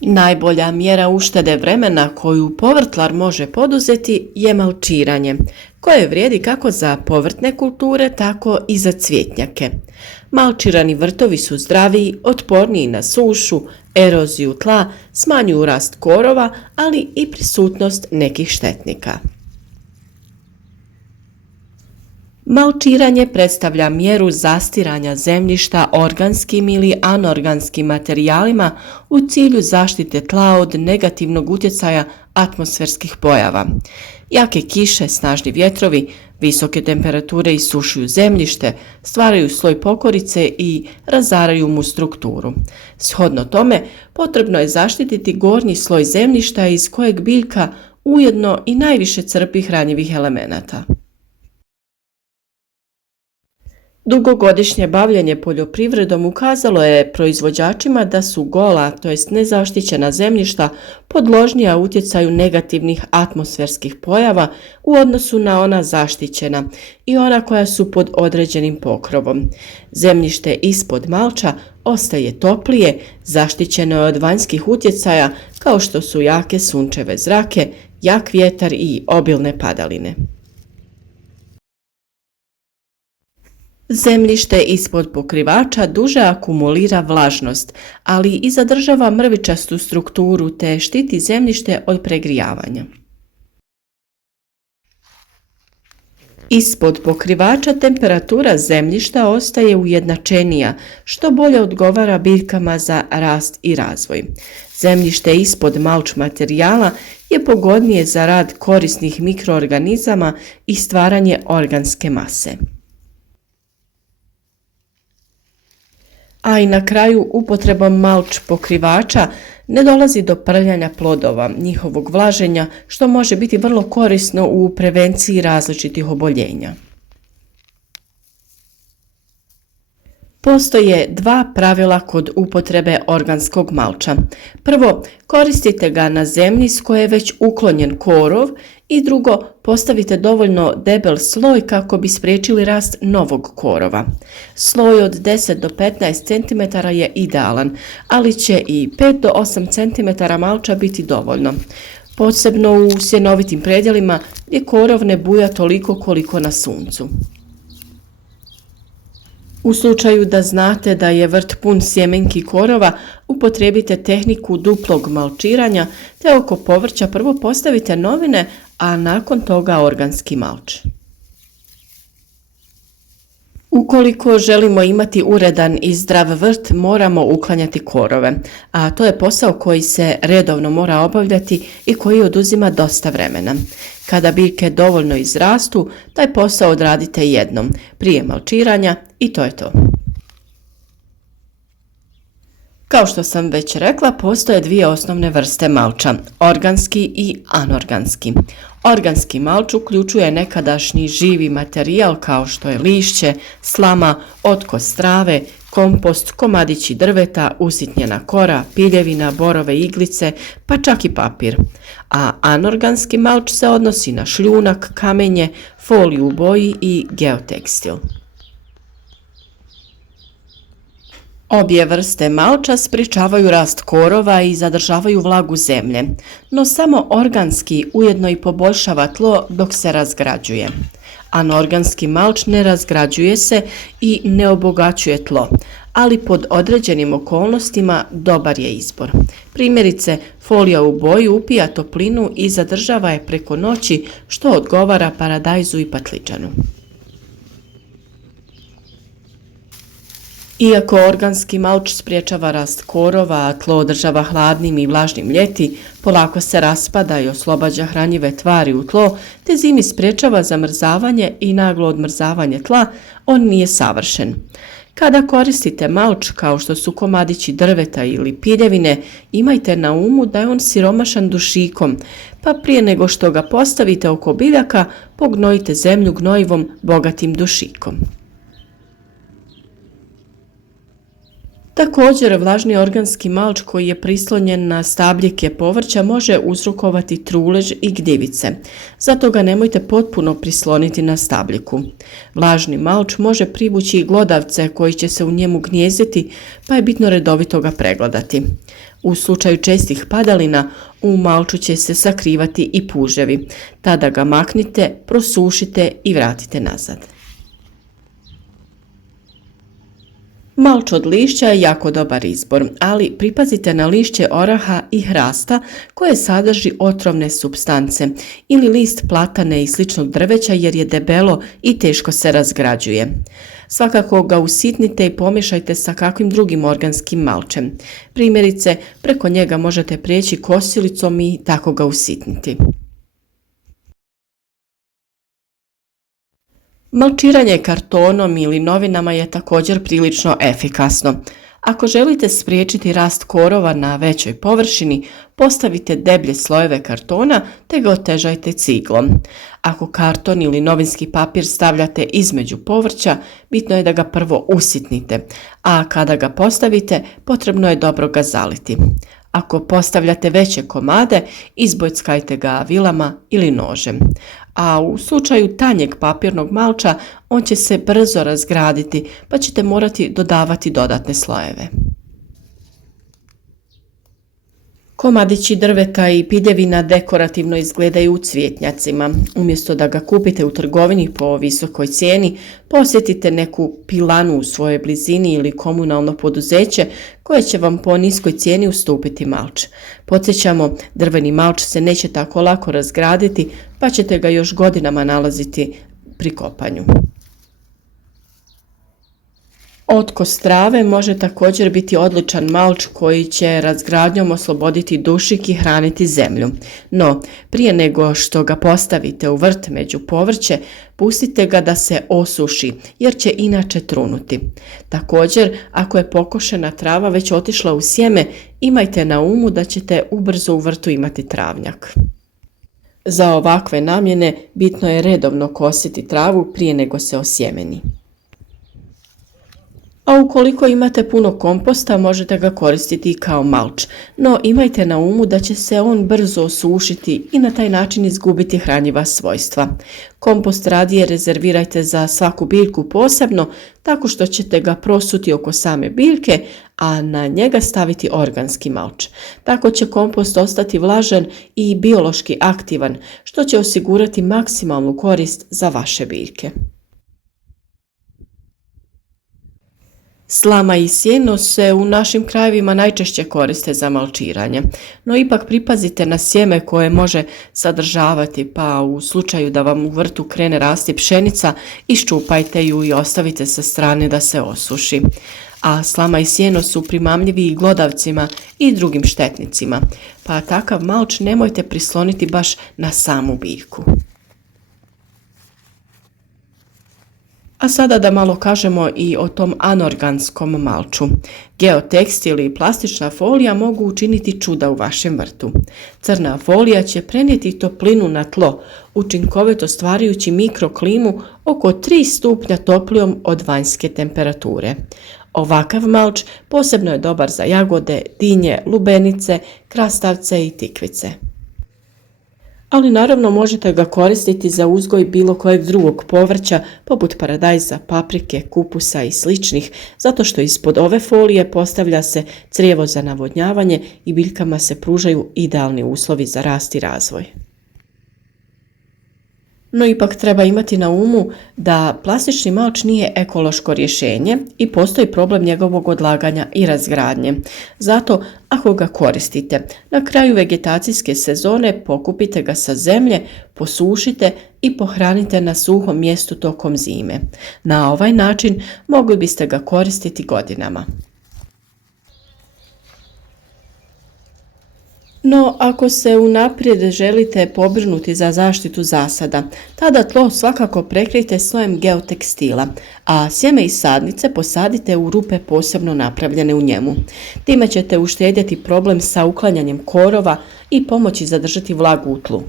Najbolja mjera uštede vremena koju povrtlar može poduzeti je malčiranje, koje vrijedi kako za povrtne kulture, tako i za cvjetnjake. Malčirani vrtovi su zdraviji, otporniji na sušu, eroziju tla, smanjuju rast korova, ali i prisutnost nekih štetnika. Malčiranje predstavlja mjeru zastiranja zemljišta organskim ili anorganskim materijalima u cilju zaštite tla od negativnog utjecaja atmosferskih pojava. Jake kiše, snažni vjetrovi, visoke temperature isušuju zemljište, stvaraju sloj pokorice i razaraju mu strukturu. Shodno tome, potrebno je zaštititi gornji sloj zemljišta iz kojeg biljka ujedno i najviše crpi hranjivih elemenata. Dugogodišnje bavljenje poljoprivredom ukazalo je proizvođačima da su gola, to jest nezaštićena zemljišta, podložnija utjecaju negativnih atmosferskih pojava u odnosu na ona zaštićena i ona koja su pod određenim pokrovom. Zemljište ispod malča ostaje toplije, zaštićeno je od vanjskih utjecaja kao što su jake sunčeve zrake, jak vjetar i obilne padaline. Zemljište ispod pokrivača duže akumulira vlažnost, ali i zadržava mrvičastu strukturu te štiti zemljište od pregrijavanja. Ispod pokrivača temperatura zemljišta ostaje ujednačenija, što bolje odgovara biljkama za rast i razvoj. Zemljište ispod malč materijala je pogodnije za rad korisnih mikroorganizama i stvaranje organske mase. A i na kraju upotrebom malč pokrivača ne dolazi do prljanja plodova, njihovog vlaženja, što može biti vrlo korisno u prevenciji različitih oboljenja. Postoje dva pravila kod upotrebe organskog malča. Prvo, koristite ga na zemlji s koje je već uklonjen korov i drugo, postavite dovoljno debel sloj kako bi spriječili rast novog korova. Sloj od 10 do 15 cm je idealan, ali će i 5 do 8 cm malča biti dovoljno. Posebno u sjenovitim predjelima gdje korov ne buja toliko koliko na suncu. U slučaju da znate da je vrt pun sjemenki korova, upotrijebite tehniku duplog malčiranja te oko povrća prvo postavite novine, a nakon toga organski malč. Ukoliko želimo imati uredan i zdrav vrt, moramo uklanjati korove, a to je posao koji se redovno mora obavljati i koji oduzima dosta vremena. Kada biljke dovoljno izrastu, taj posao odradite jednom, prije malčiranja i to je to. Kao što sam već rekla, postoje dvije osnovne vrste malča, organski i anorganski. Organski malč uključuje nekadašnji živi materijal kao što je lišće, slama, otkos trave, kompost, komadići drveta, usitnjena kora, piljevina, borove iglice, pa čak i papir. A anorganski malč se odnosi na šljunak, kamenje, foliju u boji i geotekstil. Obje vrste malča sprječavaju rast korova i zadržavaju vlagu zemlje, no samo organski ujedno i poboljšava tlo dok se razgrađuje. Anorganski malč ne razgrađuje se i ne obogaćuje tlo, ali pod određenim okolnostima dobar je izbor. Primjerice, folija u boji upija toplinu i zadržava je preko noći, što odgovara paradajzu i patliđanu. Iako organski malč spriječava rast korova, a tlo održava hladnim i vlažnim ljeti, polako se raspada i oslobađa hranjive tvari u tlo, te zimi spriječava zamrzavanje i naglo odmrzavanje tla, on nije savršen. Kada koristite malč kao što su komadići drveta ili piljevine, imajte na umu da je on siromašan dušikom, pa prije nego što ga postavite oko biljaka, pognojite zemlju gnojivom bogatim dušikom. Također, vlažni organski malč koji je prislonjen na stabljike povrća može uzrokovati trulež i gljivice. Zato ga nemojte potpuno prisloniti na stabljiku. Vlažni malč može privući i glodavce koji će se u njemu gnjezditi, pa je bitno redovito ga pregledati. U slučaju čestih padalina, u malču će se sakrivati i puževi. Tada ga maknite, prosušite i vratite nazad. Malč od lišća je jako dobar izbor, ali pripazite na lišće oraha i hrasta koje sadrži otrovne supstance ili list platane i sličnog drveća jer je debelo i teško se razgrađuje. Svakako ga usitnite i pomiješajte sa kakvim drugim organskim malčem. Primjerice, preko njega možete prijeći kosilicom i tako ga usitniti. Malčiranje kartonom ili novinama je također prilično efikasno. Ako želite spriječiti rast korova na većoj površini, postavite deblje slojeve kartona te ga otežajte ciglom. Ako karton ili novinski papir stavljate između povrća, bitno je da ga prvo usitnite, a kada ga postavite, potrebno je dobro ga zaliti. Ako postavljate veće komade, izbockajte ga vilama ili nožem. A u slučaju tanjeg papirnog malča, on će se brzo razgraditi, pa ćete morati dodavati dodatne slojeve. Komadići drveta i pidevina dekorativno izgledaju u cvjetnjacima. Umjesto da ga kupite u trgovini po visokoj cijeni, posjetite neku pilanu u svojoj blizini ili komunalno poduzeće koje će vam po niskoj cijeni ustupiti malč. Podsjećamo, drveni malč se neće tako lako razgraditi, pa ćete ga još godinama nalaziti pri kopanju. Otkos trave može također biti odličan malč koji će razgradnjom osloboditi dušik i hraniti zemlju. No, prije nego što ga postavite u vrt među povrće, pustite ga da se osuši jer će inače trunuti. Također, ako je pokošena trava već otišla u sjeme, imajte na umu da ćete ubrzo u vrtu imati travnjak. Za ovakve namjene bitno je redovno kositi travu prije nego se osjemeni. A ukoliko imate puno komposta, možete ga koristiti kao malč, no imajte na umu da će se on brzo osušiti i na taj način izgubiti hranjiva svojstva. Kompost radije rezervirajte za svaku biljku posebno, tako što ćete ga prosuti oko same biljke, a na njega staviti organski malč. Tako će kompost ostati vlažan i biološki aktivan, što će osigurati maksimalnu korist za vaše biljke. Slama i sjeno se u našim krajevima najčešće koriste za malčiranje, no ipak pripazite na sjeme koje može sadržavati, pa u slučaju da vam u vrtu krene rasti pšenica, iščupajte ju i ostavite sa strane da se osuši. A slama i sjeno su primamljivi i glodavcima i drugim štetnicima, pa takav malč nemojte prisloniti baš na samu biljku. A sada da malo kažemo i o tom anorganskom malču. Geotekstil i plastična folija mogu učiniti čuda u vašem vrtu. Crna folija će prenijeti toplinu na tlo, učinkovito stvarajući mikroklimu oko 3 stupnja toplijom od vanjske temperature. Ovakav malč posebno je dobar za jagode, dinje, lubenice, krastavce i tikvice. Ali naravno možete ga koristiti za uzgoj bilo kojeg drugog povrća poput paradajza, paprike, kupusa i sličnih, zato što ispod ove folije postavlja se crijevo za navodnjavanje i biljkama se pružaju idealni uslovi za rast i razvoj. No ipak treba imati na umu da plastični malč nije ekološko rješenje i postoji problem njegovog odlaganja i razgradnje. Zato, ako ga koristite, na kraju vegetacijske sezone pokupite ga sa zemlje, posušite i pohranite na suhom mjestu tokom zime. Na ovaj način mogli biste ga koristiti godinama. No, ako se unaprijed želite pobrinuti za zaštitu zasada, tada tlo svakako prekrijte slojem geotekstila, a sjeme i sadnice posadite u rupe posebno napravljene u njemu. Time ćete uštedjeti problem sa uklanjanjem korova i pomoći zadržati vlagu u tlu.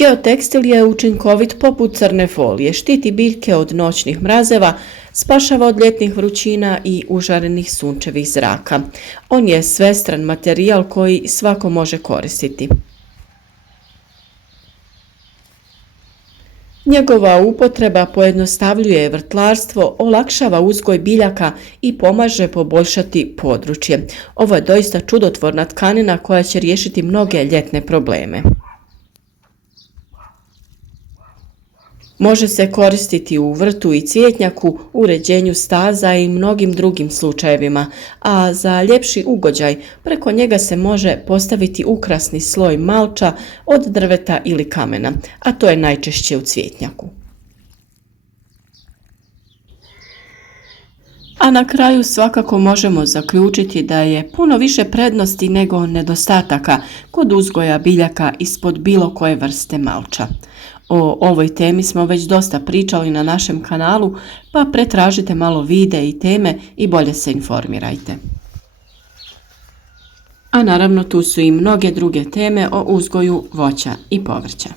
Geotekstil je učinkovit poput crne folije, štiti biljke od noćnih mrazeva, spašava od ljetnih vrućina i užarenih sunčevih zraka. On je svestran materijal koji svako može koristiti. Njegova upotreba pojednostavljuje vrtlarstvo, olakšava uzgoj biljaka i pomaže poboljšati područje. Ovo je doista čudotvorna tkanina koja će riješiti mnoge ljetne probleme. Može se koristiti u vrtu i cvjetnjaku, uređenju staza i mnogim drugim slučajevima, a za ljepši ugođaj preko njega se može postaviti ukrasni sloj malča od drveta ili kamena, a to je najčešće u cvjetnjaku. A na kraju svakako možemo zaključiti da je puno više prednosti nego nedostataka kod uzgoja biljaka ispod bilo koje vrste malča. O ovoj temi smo već dosta pričali na našem kanalu, pa pretražite malo videa i teme i bolje se informirajte. A naravno tu su i mnoge druge teme o uzgoju voća i povrća.